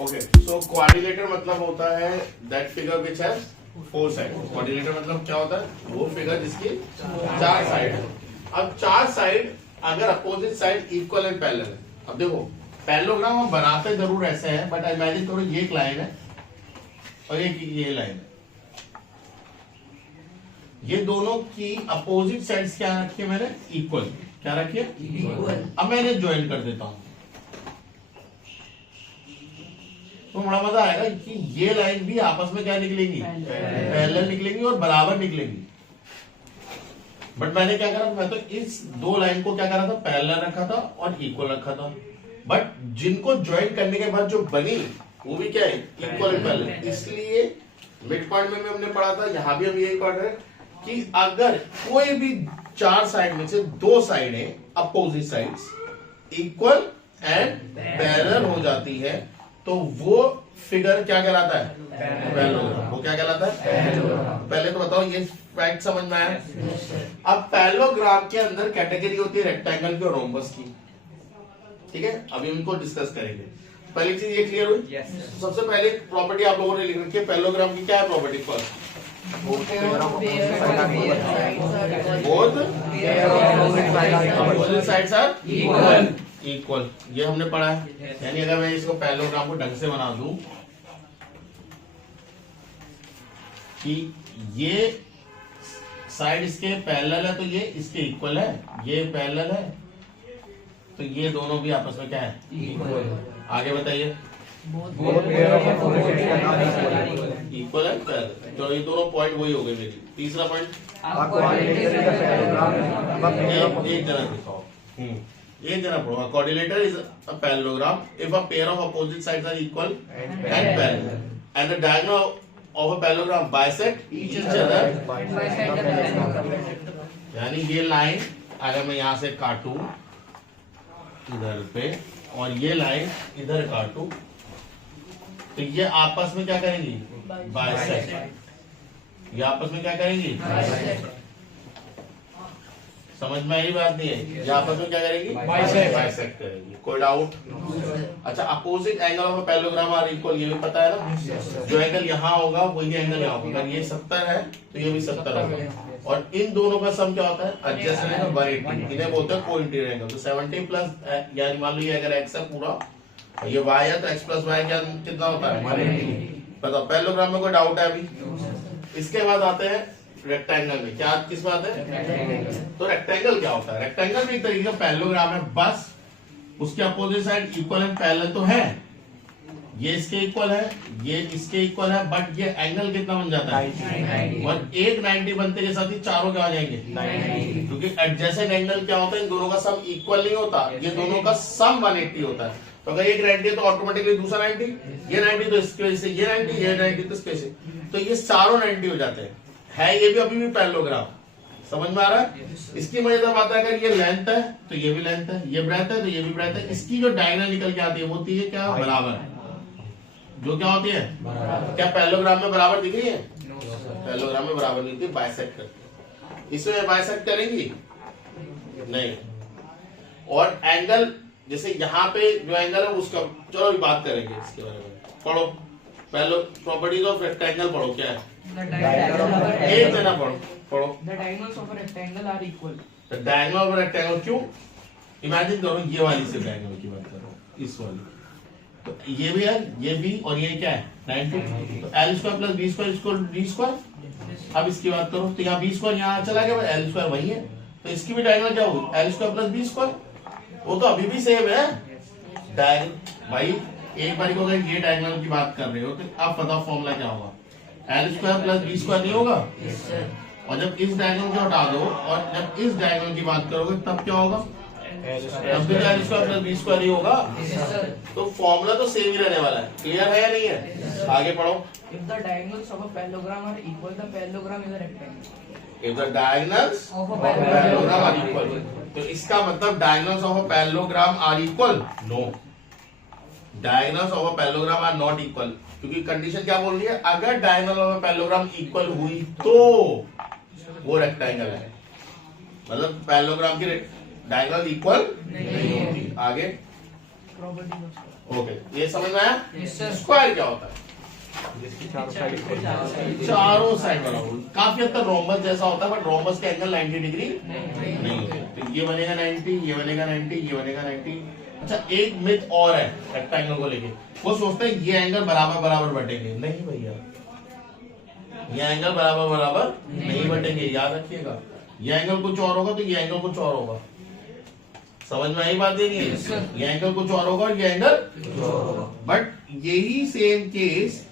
Okay, सो quadrilateral मतलब होता है that figure which has 4 side. Quadrilateral मतलब क्या होता है? वो फिगर जिसकी 4 साइड है। अब 4 साइड अगर opposite side equal and parallel है। अब देखो पैरेललोग्राम हम बनाते जरूर ऐसे हैं, बट इमेजिन करो ये एक लाइन है और ये लाइन है। ये दोनों की अपोजिट साइड्स क्या रखी है मैंने? इक्वल। क्या रखी है? इक्वल। अब मैं इन्हें ज्वाइन कर देता हूं तो बड़ा मजा आएगा कि ये लाइन भी आपस में क्या निकलेगी? पैरेलल निकलेंगी और बराबर निकलेंगी। बट मैंने क्या करा? मैं तो इस दो लाइन को क्या करा था? पैरेलल रखा था और इक्वल रखा था। बट जिनको ज्वाइन करने के बाद जो बनी वो भी क्या है? Equal and parallel. इसलिए मिड पॉइंट में हमने पढ़ा था, यहां भी हम यही पढ़ रहे हैं कि अगर कोई भी 4 साइड में से 2 साइड है opposite sides equal and parallel हो जाती है तो वो फिगर क्या कहलाता है? पैरेललोग्राम। वो क्या कहलाता है? पहले तो बताओ ये फैक्ट समझ में आया? अब पैरेललोग्राम के अंदर कैटेगरी होती है रेक्टेंगल की और रोम्बस की। ठीक है, अभी इनको डिस्कस करेंगे। पहली चीज ये क्लियर हुई? सबसे पहले प्रॉपर्टी आप लोगों ने लिख रखी है पैरेललोग्राम की। क्या है property? First both sides are equal. ये हमने पढ़ा है। यानी अगर मैं इसको पैरेललोग्राम को ढंग से बना दूं कि ये साइड इसके पैरेलल है तो ये इसके इक्वल है, ये पैरेलल है तो ये दोनों भी आपस में क्या है? इक्वल। आगे बताइए। इक्वल है पैरेलल। तो ये दोनों पॉइंट वही हो गए मेरी। तीसरा पॉइंट एक जना दिखाओ। एक जना पढ़ो। Coordinator is a parallelogram if a pair of opposite sides are equal and parallel and the diagonal of a parallelogram bisect each other. यानी ये लाइन अगर मैं यहां से काटूं इधर पे और ये लाइन इधर काटूं तो ये आपस में क्या करेंगी? बाइसेक्ट। ये आपस में क्या करेंगी? समझ में आई बात? नहीं है? ये आपस में क्या करेंगी? बाइसेक्ट करेंगी। कोई डाउट? अच्छा, opposite angle of a parallelogram are equal, ये भी पता है ना? जो एंगल यहाँ होगा वही एंगल यहाँ होगा। अगर ये 70 है तो ये भी 70 होगा। और इन दोनों का सम क्या होता है? Adjusted angle 180। इन्हें बोलते हैं कोइंटीरियर एंगल। तो 70 प्लस यानी मान लो ये अगर x है पूरा, ये y है तो x प्लस y क्या कितना होता है? 180। बताओ पैरेललोग्राम में कोई डाउट है अभी? इसके बाद आते हैं रेक्टेंगल में। क्या किस बात है? तो रेक्टेंगल क्या होता है? रेक्टेंगल भी एक तरीके का पैरेललोग्राम है, बस उसके opposite side equal and parallel तो है। ये इसके इक्वल है, ये इसके इक्वल है, बट ये एंगल कितना बन जाता है? और एक 90 बनते के साथ ही चारों क्या आ जाएंगे? 90। क्योंकि एडजेसेंट एंगल क्या होता है? इन दोनों का सम इक्वल नहीं होता, ये दोनों का सम 180 होता है। तो अगर एक 90 है तो ऑटोमेटिकली दूसरा 90, ये 90 तो इसके वजह से ये 90, ये 90 तो इसके वजह से, तो ये चारों 90 हो जाते हैं। ये भी अभी भी पैरेललोग्राम। समझ में आ रहा है? इसकी मजेदार बात है अगर ये लेंथ है तो ये भी लेंथ है, ये ब्रेथ है तो ये भी ब्रेथ है। इसकी जो डायगोनल निकल के आती है वो होती है क्या? बराबर। जो क्या होती है? क्या पैरेललोग्राम में बराबर दिख रही है? पैरेललोग्राम में बराबर नहीं दिखती, बाइसेक्ट करती है। इसमें बाइसेक्ट करेंगी नहीं। और एंगल जैसे यहाँ पे जो एंगल है उसका चलो अभी बात करेंगे इसके बारे में। पढ़ो पहले प्रॉपर्टीज ऑफ रेक्टेंगल पढ़ो। क्या है? एक जना पढ़ो। The diagonals of a rectangle are equal. The diagonal of a rectangle क्यों? इमेजिन करो ये वाली से डायगोनल की बात करो, इस वाली। तो ये भी है, ये भी, और ये क्या है? 90। तो l square plus B square equal d square. अब इसकी बात करो तो यहाँ बी स्क्वायर यहाँ चला गया, एल स्क्वायर वही है, तो इसकी भी डायगोनल क्या होगी? L square plus B square. वो तो अभी भी सेम है भाई। एक बार को अगर ये डायगोनल की बात कर रहे हो तो अब बताओ फॉर्मूला क्या होगा? L square plus B square नहीं होगा? और जब इस डायगोनल को हटा दो और जब इस डायगोनल की बात करोगे तब क्या होगा? तब भी L square plus B square ही होगा। तो फॉर्मूला तो सेम ही रहने वाला है। क्लियर है या नहीं है? आगे पढ़ो। If the diagonals of a parallelogram are equal, the parallelogram is a rectangle. If the diagonals of a parallelogram are equal, तो इसका मतलब diagonals of a parallelogram are equal? No. Diagonals of a parallelogram are not equal. क्योंकि condition क्या बोल रही है? अगर diagonal of a parallelogram equal हुई तो वो रेक्टेंगल है। मतलब पैरेललोग्राम की डायगोनल इक्वल नहीं होती। आगे ओके, ये समझ में आया? Yes, sir. स्क्वायर क्या होता है? चारों साइड बराबर। काफी हद तक रोम्बस जैसा होता है, बट रोम्बस के एंगल 90 डिग्री नहीं होते। तो ये बनेगा 90, ये बनेगा 90, ये बनेगा 90। अच्छा, एक मिथ और है रेक्टेंगल को लेके, वो सोचते हैं ये एंगल बराबर बराबर बटेंगे। नहीं भैया, ये एंगल बराबर बराबर नहीं बटेंगे, याद रखिएगा। ये एंगल कुछ और होगा तो ये एंगल कुछ और होगा। समझ में आई बात? नहीं, ये एंगल कुछ और होगा और ये एंगल कुछ और होगा। बट यही सेम केस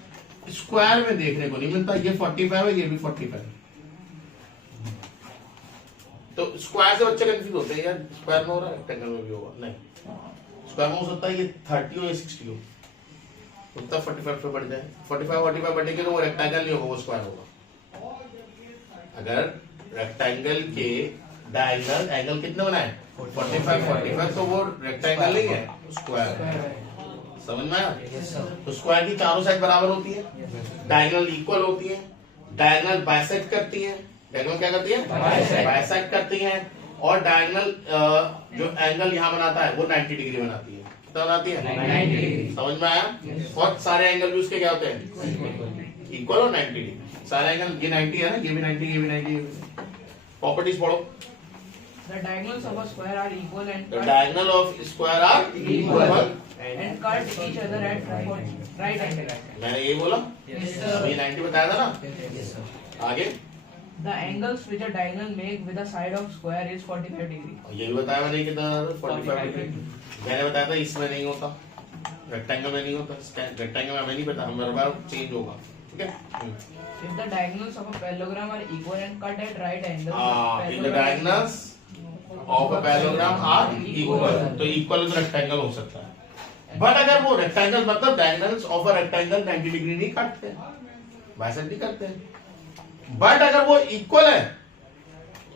स्क्वायर में देखने को नहीं मिलता। ये 45 है, ये भी 45 है। तो स्क्वायर से बच्चे कंफ्यूज होते हैं, यार स्क्वायर में हो रहा है, रेक्टेंगल में भी होगा। नहीं, स्क्वायर में हो सकता है ये 30 हो या 60 हो, तो 45 पे बढ़ जाए। 45 बढ़ेंगे तो वो रेक्टेंगल नहीं होगा, वो स्क्वायर होगा। अगर रेक्टेंगल के डायगोनल एंगल कितने बनाए? 45 तो वो रेक्टेंगल नहीं है, स्क्वायर है। समझ में आया? तो स्क्वायर की चारों साइड बराबर होती है, डायगोनल इक्वल होती है, डायगोनल बाइसेक्ट करती है। डायगोनल क्या करती है? बाइसेक्ट करती है। और डायगोनल जो एंगल यहाँ बनाता है वो 90 डिग्री बनाती है। कितना बनाती है? 90 डिग्री। समझ में आया? और सारे एंगल भी उसके क्या होते हैं? इक्वल और 90 डिग्री। सारे एंगल, ये 90 है ना, ये भी 90, ये भी 90। प्रॉपर्टीज पढ़ो। The diagonals of a square are equal and The cut diagonal of square are equal. and cut each other at right angle. मैंने ये बोला, Yes, अभी sir. 90 बताया था ना। आगे The angles which a diagonal make with a side of square is 45 degree. ये भी बताया मैंने कितना? 45 डिग्री। मैंने बताया था इसमें नहीं होता, रेक्टेंगल में नहीं होता। रेक्टेंगल में हमें नहीं पता, हमारे बार चेंज होगा। ठीक है? If the diagonals of a parallelogram are equal and cut at right angles, In the diagonals of a parallelogram are equal, तो इक्वल तो रेक्टेंगल हो सकता है। बट अगर वो रेक्टेंगल, मतलब diagonals of a rectangle 90 degree नहीं काटते, बाइसेक्ट नहीं करते। बट अगर वो इक्वल है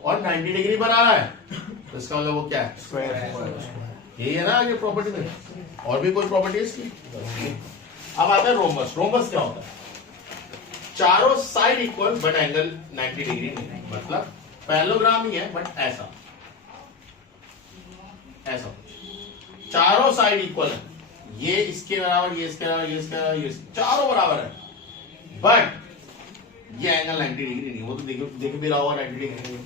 और 90 डिग्री बना रहा है, तो इसका मतलब वो क्या है? स्क्वायर है। यही है ना आगे प्रॉपर्टी में। और भी कोई प्रॉपर्टी है इसकी? अब आता है रोम्बस। रोम्बस क्या होता है? चारों side equal but angle 90 degree नहीं। मतलब पैरेललोग्राम ही है, बट ऐसा ऐसा चारों साइड इक्वल है। ये इसके बराबर, ये इसके बराबर, ये इसके बराबर, ये चारों बराबर है, बट ये एंगल 90 डिग्री नहीं। वो तो देख भी रहा होगा 90 डिग्री।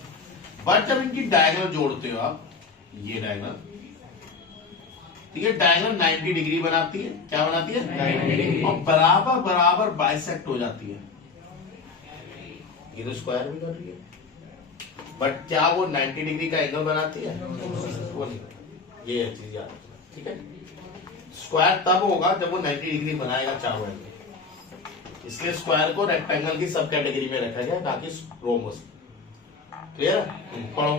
बट जब इनकी डायगोनल जोड़ते हो आप, ये डायगोनल, तो ये डायगोनल 90 डिग्री बनाती है। क्या बनाती है? 90 डिग्री। और बराबर बराबर बाइसेक्ट हो जाती है। ये तो स्क्वायर भी कर रही है, बट क्या वो 90 डिग्री का एंगल बनाती है? वो नहीं। ये चीज याद रखना, ठीक है? स्क्वायर तब होगा जब वो 90 डिग्री बनाएगा चारों एंगल। इसलिए स्क्वायर को रेक्टेंगल की सब कैटेगरी में रखा गया, ताकि रोम्बस। क्लियर? पढ़ो।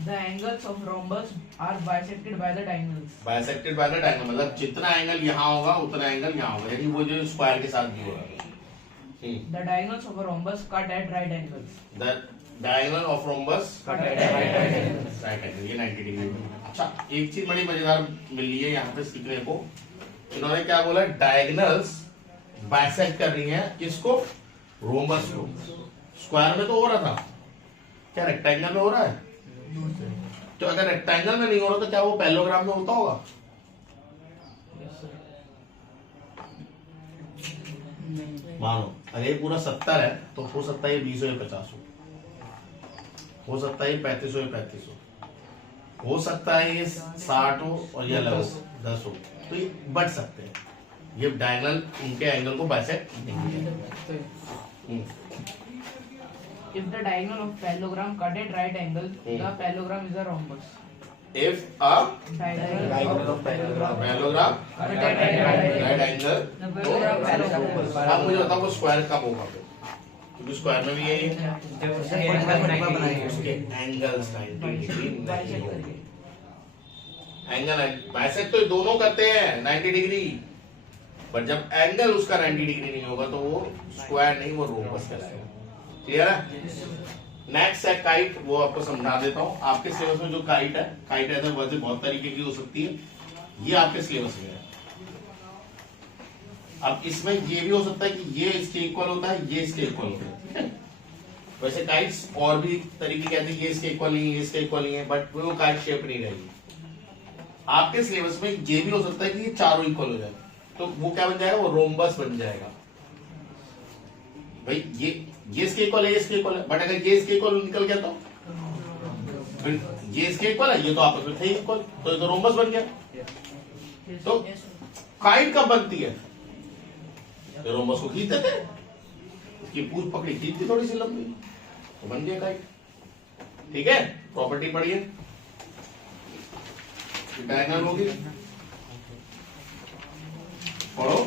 The angles of rhombus are bisected by the diagonals. Bisected by the diagonal, मतलब जितना एंगल यहाँ होगा उतना एंगल यहाँ होगा, यानी वो जो स्क्वायर के साथ भी होगा। The diagonals of a rhombus cut at right angles. The diagonal of rhombus Cut at right angles. Right angle, ये 90 डिग्री। अच्छा, एक चीज बड़ी मजेदार मिली है यहाँ पे सीखने को। इन्होंने क्या बोला? डायगोनल्स बाइसेक्ट कर रही हैं किसको? रोम्बस को। स्क्वायर में तो हो रहा था, क्या रेक्टेंगल में हो रहा है? तो अगर रेक्टेंगल में नहीं हो रहा तो क्या वो पैरेललोग्राम में होता होगा? Yes, sir. मानो अगर ये पूरा 70 है तो हो सकता है ये 20 हो या 50 हो सकता है ये 35 हो या 35 हो सकता है ये 60 हो और ये अलग हो 10 हो, तो ये बढ़ सकते हैं। ये डायगोनल उनके एंगल को बाइसेक्ट नहीं करते। If the diagonal of parallelogram cut at right angle, the parallelogram is a rhombus. If a Diagonal of parallelogram parallelogram cut at right right angle, angle, the parallelogram is a rhombus. अब मुझे बताओ वो square कब होगा? क्योंकि square में भी यही है, उसके एंगल्स 90 डिग्री नहीं होंगे। एंगल बाइसेक्ट तो दोनों करते हैं 90 डिग्री, बट जब एंगल उसका 90 डिग्री नहीं होगा तो वो स्क्वायर नहीं, वो रोम्बस कहलाएगा। क्लियर है? नेक्स्ट है काइट, वो आपको समझा देता हूँ। आपके सिलेबस में जो काइट है तो वैसे बहुत तरीके की हो सकती है, ये आपके सिलेबस में है। अब इसमें ये भी हो सकता है कि ये इसके इक्वल होता है, ये इसके इक्वल होता है, ठीक है? वैसे काइट्स और भी तरीके कहते हैं ये इसके इक्वल नहीं है, ये इसके इक्वल नहीं है, बट वो काइट शेप नहीं रहेगी। आपके सिलेबस में ये भी हो सकता है कि ये चारों इक्वल हो जाए, तो वो क्या बन जाएगा, वो रोम्बस बन जाएगा। भाई ये इसके इक्वल है, ये इसके इक्वल है, बट अगर ये इसके इक्वल निकल गया तो फिर ये इसके इक्वल है, ये तो आपस में थे इक्वल, तो ये तो रोम्बस बन गया। तो काइट कब बनती है, ये रोम्बस को खींचते थे, इसकी पूंछ पकड़ी खींचती थोड़ी सी लंबी, तो बन गया काइट। ठीक है, प्रॉपर्टी पढ़िए, डायगोनल होगी, पढ़ो।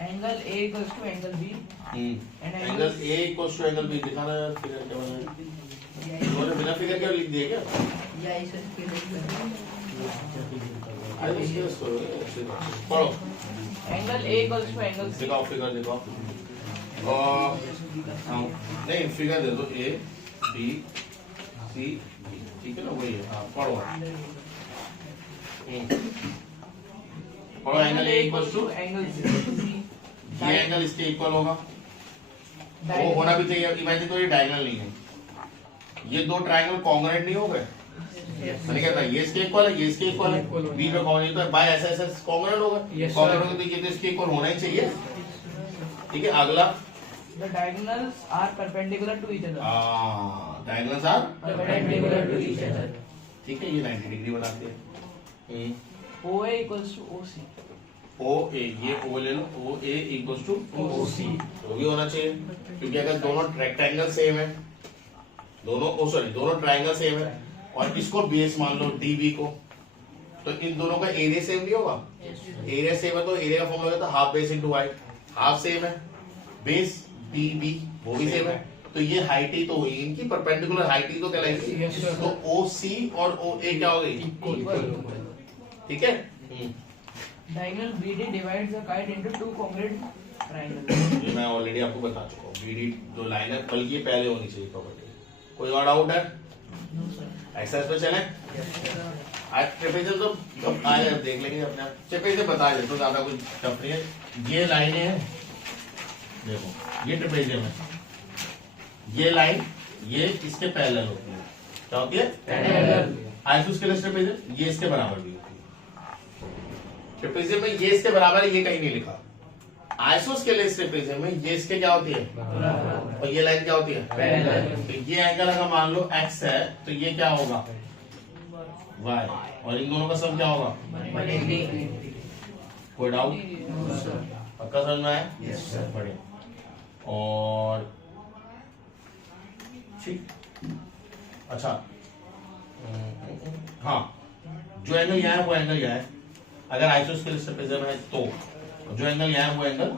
Angle A equals to angle B angle A equals to angle B दिखाना यार, फिगर क्या बना है, तुमने बिना फिगर के लिख दिया क्या? अरे इसके पढ़ो। Angle A equals to angle C। दिखाओ फिगर दिखाओ, और नहीं फिगर दे दो, A B C B, ठीक है ना, वही है। हाँ पढ़ो, पढ़ो। Angle A equals to angle C। ये एंगल इसके इक्वल होगा, वो होना भी चाहिए। इमेजिन तो ये डायगोनल नहीं है, ये दो ट्रायंगल कॉन्ग्रुएंट नहीं हो गए, मैंने कहता है ये इसके इक्वल है, ये इसके इक्वल है, बी में कॉन्ग्रुएंट तो बाय ऐसा ऐसा कॉन्ग्रुएंट होगा, कॉन्ग्रुएंट होगा तो ये तो इसके इक्वल होना ही चाहिए। ठीक है, अगला The diagonals are perpendicular to each other. Diagonals are Perpendicular to each other. ठीक है, ये 90 डिग्री बनाते हैं। OA equals to OC. ओ ए, ये ओ ले लो, ओ ए इक्वल्स टू ओ सी, वो भी होना चाहिए, क्योंकि अगर दोनों रेक्टेंगल सेम है, दोनों ट्रायंगल सेम है, और इसको बेस मान लो डीबी को, तो इन दोनों का एरिया सेम नहीं होगा। एरिया सेम है तो एरिया का फॉर्मूला होता है half base into height, half same है, बेस डी बी वो भी सेम है, तो ये हाइट ही तो हुई इनकी, परपेंडिकुलर हाइट ही तो कहलाएगी, तो ओ सी और ओ ए क्या हो गई, ठीक है। Diagonal BD divides the kite into two congruent triangles. ये मैं ऑलरेडी आपको बता चुका हूँ, बीडी जो लाइन है बल्कि ये पहले होनी चाहिए प्रॉपर्टी। कोई और डाउट है? एक्सरसाइज पे चलें? आज ट्रेपेजम तो आए अब देख लेंगे अपने आप, ट्रेपेजम बता दे तो ज्यादा कुछ टफ नहीं है। ये लाइनें हैं, देखो ये ट्रेपेजम है, ये लाइन ये इसके पैरेलल होती है, क्या होती है? पैरेलल। आइसोस्केलेस ट्रेपेजम ये इसके बराबर भी होती है। ट्रेपेजियम में ये इसके बराबर है, ये कहीं नहीं लिखा। आइसोस्केलेस ट्रेपेजियम में ये इसके क्या होती है, और ये लाइन क्या होती है, पैरेलल। तो ये एंगल अगर मान लो x है, तो ये क्या होगा, y, और इन दोनों का सम क्या होगा, 180। कोई डाउट? पक्का समझ में आया? बढ़िया। और ठीक, अच्छा हाँ, जो एंगल यहाँ है वो एंगल यहाँ है, अगर आइसोस्केलेस ट्रेपेजियम है तो, जो एंगल यहाँ है वो एंगल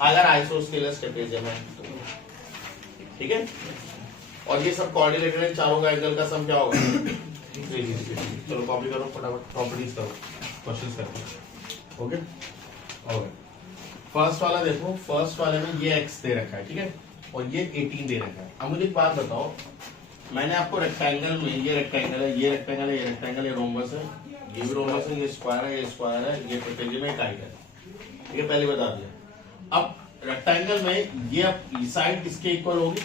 अगर आइसोस्केलेस ट्रेपेजियम है तो, ठीक है। और ये सब कोऑर्डिनेटेड है, चारों का एंगल का सम क्या होगा, चलो कॉपी करो फटाफट, प्रॉपर्टीज करो, क्वेश्चंस करते। ओके ओके, फर्स्ट वाला देखो, फर्स्ट वाले में ये x दे रखा है, ठीक है, और ये 18 दे रखा है। अब मुझे एक बात बताओ, मैंने आपको रेक्टेंगल में, ये रेक्टेंगल है, ये रेक्टेंगल है, ये रेक्टेंगल, ये रोम्बस है, ये भी रोम्बस है, ये स्क्वायर है, ये स्क्वायर है, ये ट्रेपेजियम है, काइट है, ये पहले बता दिया। अब रेक्टेंगल में ये साइड इसके इक्वल होगी,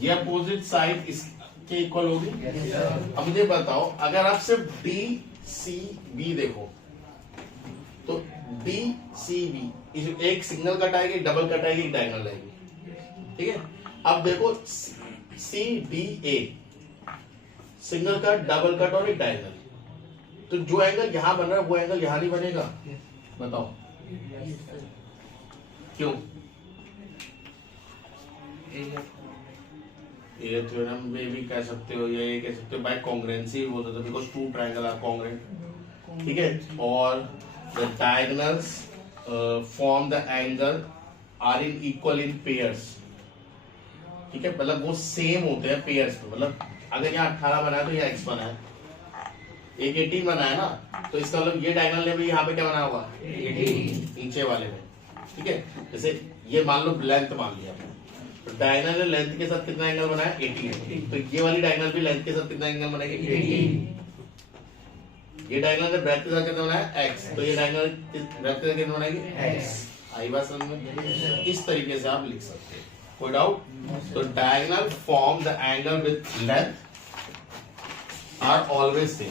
ये अपोजिट साइड इसके इक्वल होगी। अब मुझे बताओ, अगर आप सिर्फ डी सी बी देखो, तो डी सी बी एक सिंगल कट आएगी, डबल कट आएगी, डायगोनल आएगी, ठीक है। अब देखो c d a single cut, double cut और एक डायगोनल, तो जो एंगल यहां बन रहा है वो एंगल यहां नहीं बनेगा, बताओ क्यों? ये थ्योरम में भी कह सकते हो, या ये कह सकते हो बाय कॉन्ग्रुएंसी बोलते थे, because two triangle are congruent, ठीक है। और the diagonals form the angle are in equal in pairs, ठीक है, मतलब वो सेम होते हैं पेयर्स पे, मतलब अगर यहाँ 18 बना है तो यहाँ x बना है, एक 18 बना है ना, तो इसका मतलब ये डायगोनल ने भी यहाँ पे क्या बना होगा, 18 नीचे वाले में, ठीक है। जैसे ये मान लो लेंथ मान लिया, तो डायगोनल ने लेंथ के साथ कितना एंगल बनाया, 18, तो ये वाली डायगोनल भी लेंथ के साथ कितना एंगल बनाएगी, 18। ये डायगोनल ने ब्रेड्थ के साथ कितना बनाया, x, तो ये डायगोनल ब्रेड्थ के साथ कितना बनाएगी, x। आई बात समझ में? इस तरीके से आप लिख सकते हैं, कोई डाउट? तो diagonal form the angle with length are always same,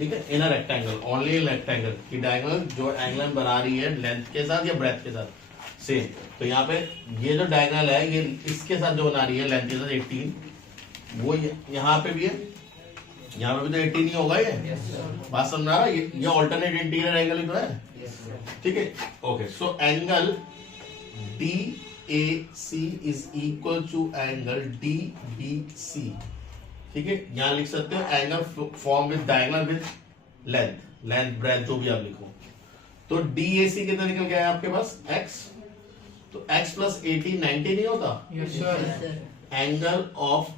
ठीक है, in a rectangle, only in rectangle की डायगोनल जो एंगल बना रही है लेंथ के साथ या ब्रेथ के साथ सेम। तो यहाँ पे ये जो डायगोनल है ये इसके साथ जो बना रही है लेंथ के साथ 18, वो यहाँ पे भी है, यहाँ पे भी तो 18 ही होगा ये। बात समझ रहा है? ये ऑल्टरनेट इंटीरियर एंगल ही तो है, ठीक है। Okay, so angle DAC is equal to angle DBC, ठीक है। यहां लिख सकते हो angle form with diagonal with length breadth जो भी आप लिखो। तो DAC कितना निकल गया है आपके पास x, तो x प्लस 18 90 नहीं होता? Yes, sir. Angle of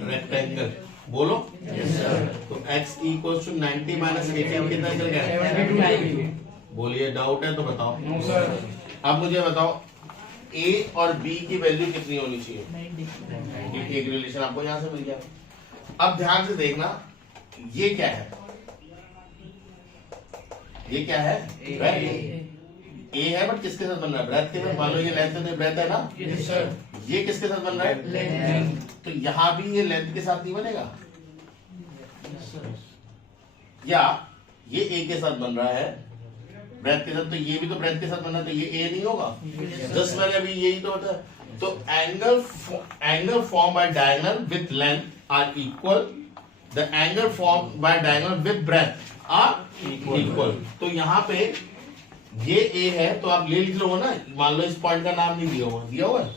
rectangle बोलो। Yes, sir. तो x इक्वल्स टू 90 माइनस 18 कितना निकल गया? 72. बोलिए, डाउट है तो बताओ। No, sir. अब मुझे बताओ A और B की वैल्यू कितनी होनी चाहिए? 90. एक रिलेशन आपको यहां से मिल गया। अब ध्यान से देखना, ये क्या है? ये क्या है? ब्रेथ। ए है बट किसके साथ बन रहा है? ब्रेथ के साथ। मान लो ये लेंथ है, ब्रेथ है ना? Yes, sir. ये किसके साथ बन रहा है? Length. तो यहां भी ये लेंथ के साथ नहीं बनेगा, Yes, sir. या ये ए के साथ बन रहा है ब्रेथ के साथ, तो ये भी तो ब्रेथ के साथ बन रहा है, तो ये ए नहीं होगा। जस्ट मैंने अभी यही तो बताया। तो angle form by diagonal with length are equal, the angle form by diagonal with breadth are equal. तो यहाँ पे ये ए है तो आप ले लिख लो ना। मान लो इस पॉइंट का नाम नहीं दिया हुआ, दिया हुआ है?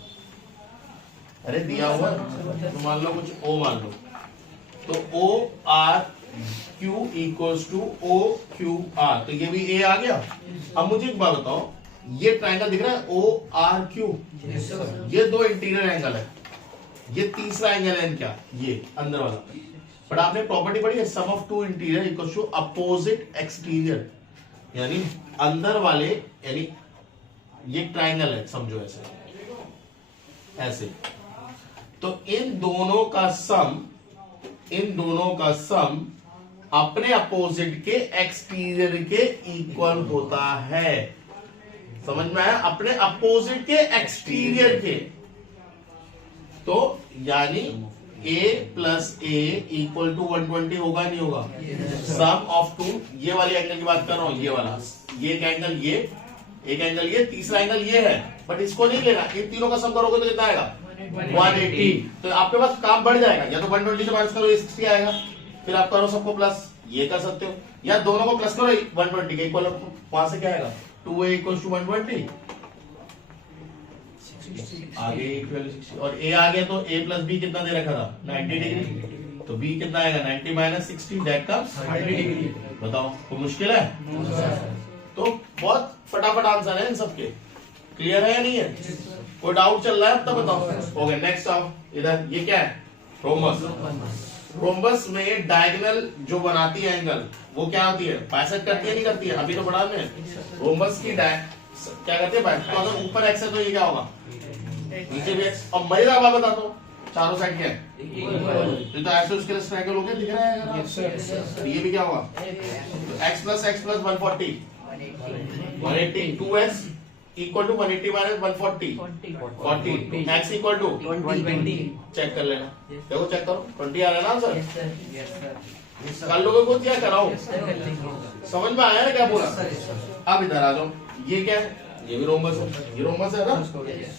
अरे दिया हुआ है, तो मान लो कुछ ओ मान लो, तो O R Q equals to O Q R, तो ये भी ए आ गया। अब मुझे एक बात बताओ, ये ट्रायंगल दिख रहा है O R Q, Yes, sir. ये दो इंटीरियर एंगल है, ये तीसरा एंगल है क्या? ये अंदर वाला। बट आपने प्रॉपर्टी पढ़ी है, sum of two interior equals to opposite exterior, यानी अंदर वाले, यानी ये ट्रायंगल है समझो ऐसे ऐसे, तो इन दोनों का सम अपने अपोजिट के एक्सटीरियर के इक्वल होता है। समझ में आया? अपने अपोजिट के एक्सटीरियर के। तो यानी a plus a equal to 120 होगा नहीं होगा? सम ऑफ टू, ये वाली एंगल की बात कर रहा हूं, ये वाला, ये एक एंगल, ये एक एंगल, ये तीसरा एंगल ये है, बट इसको नहीं लेना। इन तीनों का सम करोगे तो कितना आएगा? 180। तो आपके पास काम बढ़ जाएगा, या तो 120 से माइनस करो 60 आएगा, फिर आप करो सबको प्लस, ये कर सकते हो, या दोनों को प्लस करो 120 के इक्वल, वहां से क्या आएगा? 2a इक्वल टू 120, आगे इक्वल 60, और a आ गया तो a प्लस b कितना दे रखा था? 90 डिग्री, तो b कितना आएगा? 90 माइनस 60 दैट कम्स 100 डिग्री। बताओ कोई मुश्किल है? No, sir. तो बहुत फटाफट आंसर है इन सबके। क्लियर है या नहीं है? कोई डाउट चल रहा है अब तक बताओ। ओके, नेक्स्ट आओ इधर। ये क्या है? रोम्बस। रोम्बस में डायगोनल जो बनाती है एंगल, वो क्या होती है? बाइसेक्ट करती है नहीं करती है? अभी तो पढ़ा में रोम्बस की क्या कहते हैं? तो अगर ऊपर एक्स है तो ये क्या होगा? नीचे भी एक्स। अब मजेदार बात बताता हूँ, चारों साइड क्या है? तो ऐसे उसके लिए ट्रायंगल हो गया, दिख रहा है? Yes, sir. तो ये भी क्या होगा? तो x plus 140 180, 2x equal to 180 minus 140 40, x equal to 20. Check कर लेना, देखो चेक करो 20 आ रहा है ना answer? Yes, sir. Yes, sir. कर लोगे खुद या कराओ? Yes, sir. समझ में आया ना क्या बोला? अब इधर आ जाओ, ये क्या है? ये भी रोम्बस है, ये रोम्बस है ना? Yes.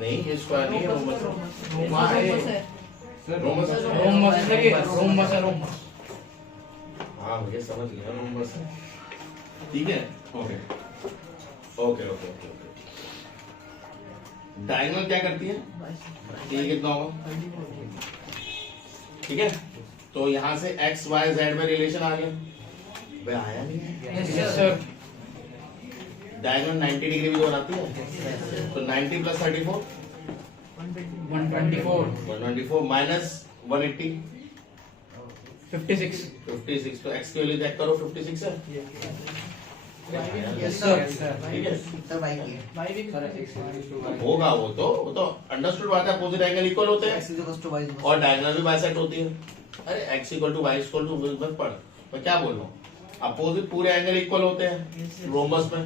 नहीं, ये स्क्वायर नहीं है, रोम्बस है। वहाँ है रोम्बस है। रोम्बस है, रोम्बस है, रोम्बस. हाँ मुझे समझ गया, रोम्बस है, ठीक है। Okay okay okay okay. Diagonal क्या करती है? ये कितना होगा? ठीक है, तो यहां से एक्स वाई जेड में रिलेशन आ गया। भाई आया नहीं है? Yes, sir. डायगोनल 90 डिग्री भी बनाती है, तो 90 प्लस 34 124. 124 माइनस 180 56. 56, तो एक्स की वैल्यू चेक करो 56 है। Yes, sir. ठीक है, कितना बाई किया? होगा वो तो अंडरस्टूड बात है। अपोजिट एंगल इक्वल होते हैं x is equals to y is equals और डायगोनल भी बाइसेक्ट होती है। अरे x equal to y equal to बस पढ़, मैं क्या बोल रहा हूँ? अपोजिट पूरे एंगल इक्वल होते हैं रोम्बस में।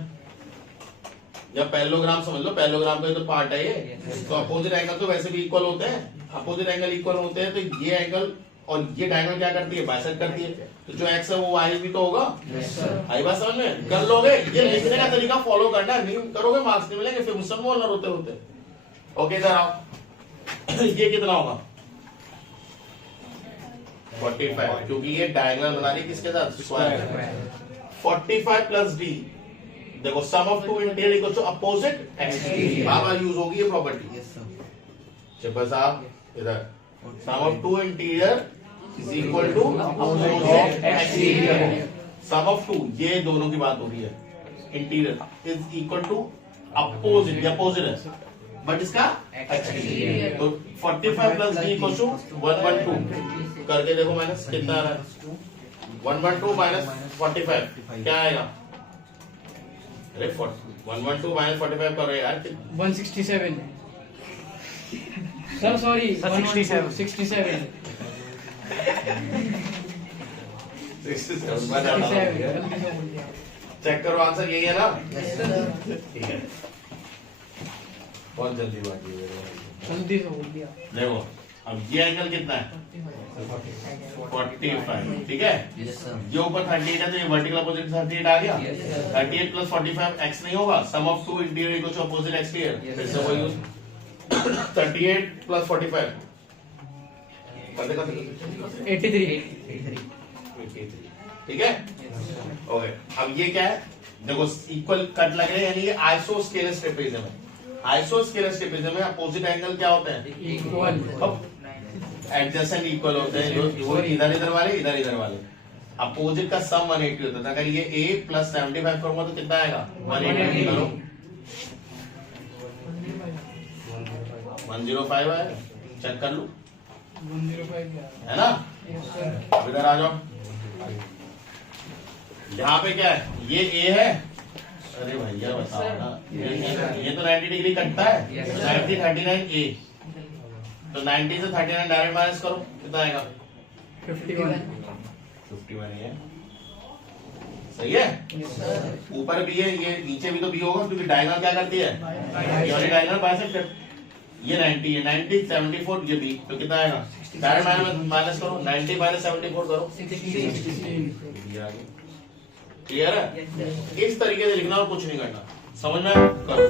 जब पैरेललोग्राम समझ लो, पैरेललोग्राम का तो पार्ट है ये। तो अपोजिट एंगल तो वैसे भी इक्वल होते हैं, अपोजिट एंगल इक्वल होते हैं, तो ये एंगल और ये डायगोनल क्या करती है, बाइसेक्ट करती है। तो जो एक्स है वो वाई भी तो होगा। आई बात समझ में कर लोगे, ये लिखने का तरीका फॉलो करना है, नहीं करोगे मार्क्स नहीं मिलेंगे, फिर मुझसे बोलना रोते होते। ओके इधर आओ। ये कितना होगा 45, क्योंकि ये डायगोनल बना रही है किसके साथ, स्क्वायर। 45 प्लस डी, देखो sum of two interior equal to opposite exterior, बार-बार यूज होगी ये प्रॉपर्टी। Yes, sir. चलो साहब इधर sum of two interior is equal to opposite exterior. Sum of two, ये दोनों की बात हो रही है, interior is equal to opposite, ये अपोजिट है बट इसका एक्सटीरियर। तो 45 प्लस डी इक्वल टू 112 करके देखो माइनस कितना आ रहा है, 112 माइनस 45 क्या आएगा, अरे 112 माइनस 45 करो यार, 167 सर, सॉरी 67 67 चेक करो आंसर यही है ना। Yes, sir. ठीक है, बहुत जल्दी बात है, जल्दी से बोल दिया। देखो अब ये एंगल कितना है 45, ठीक है। Yes, sir. ये ऊपर 38 है तो ये वर्टिकल अपोजिट 38 आ गया। 38 प्लस 45 एक्स नहीं होगा, sum of two interior equal to opposite exterior, फिर से वही यूज 38 प्लस 45 83 ठीक है। ओके अब ये क्या है, देखो इक्वल कट लग रहे हैं, यानी ये आइसोस्केलस ट्रेपेजियम है। आइसोस्केलस ट्रेपेजियम में अपोजिट एंगल क्या होते हैं, इक्वल, अब एडजेसेंट इक्वल होते हैं, जो वो इधर इधर वाले इधर इधर वाले। अपोजिट का सम 180 होता था, अगर ये a प्लस 75 करूंगा तो कितना आएगा 180 करो 105 आएगा, चेक कर लो 105 है ना। अब इधर आ जाओ, यहाँ पे क्या है, ये a है, अरे भैया बताओ ना, ये तो 90 डिग्री कटता है, 90 39 a, तो 90 से 39 डायरेक्ट माइनस करो कितना आएगा 51 है, सही है। ऊपर भी है, ये नीचे भी तो भी होगा क्योंकि डायगोनल क्या करती है, ये वाली डायगोनल बाइसेक्ट, ये 90 है, 90 74 ये भी, तो कितना आएगा डायरेक्ट माइनस करो, 90 माइनस 74 करो, क्लियर है। इस तरीके से लिखना और कुछ नहीं करना, समझ में करो।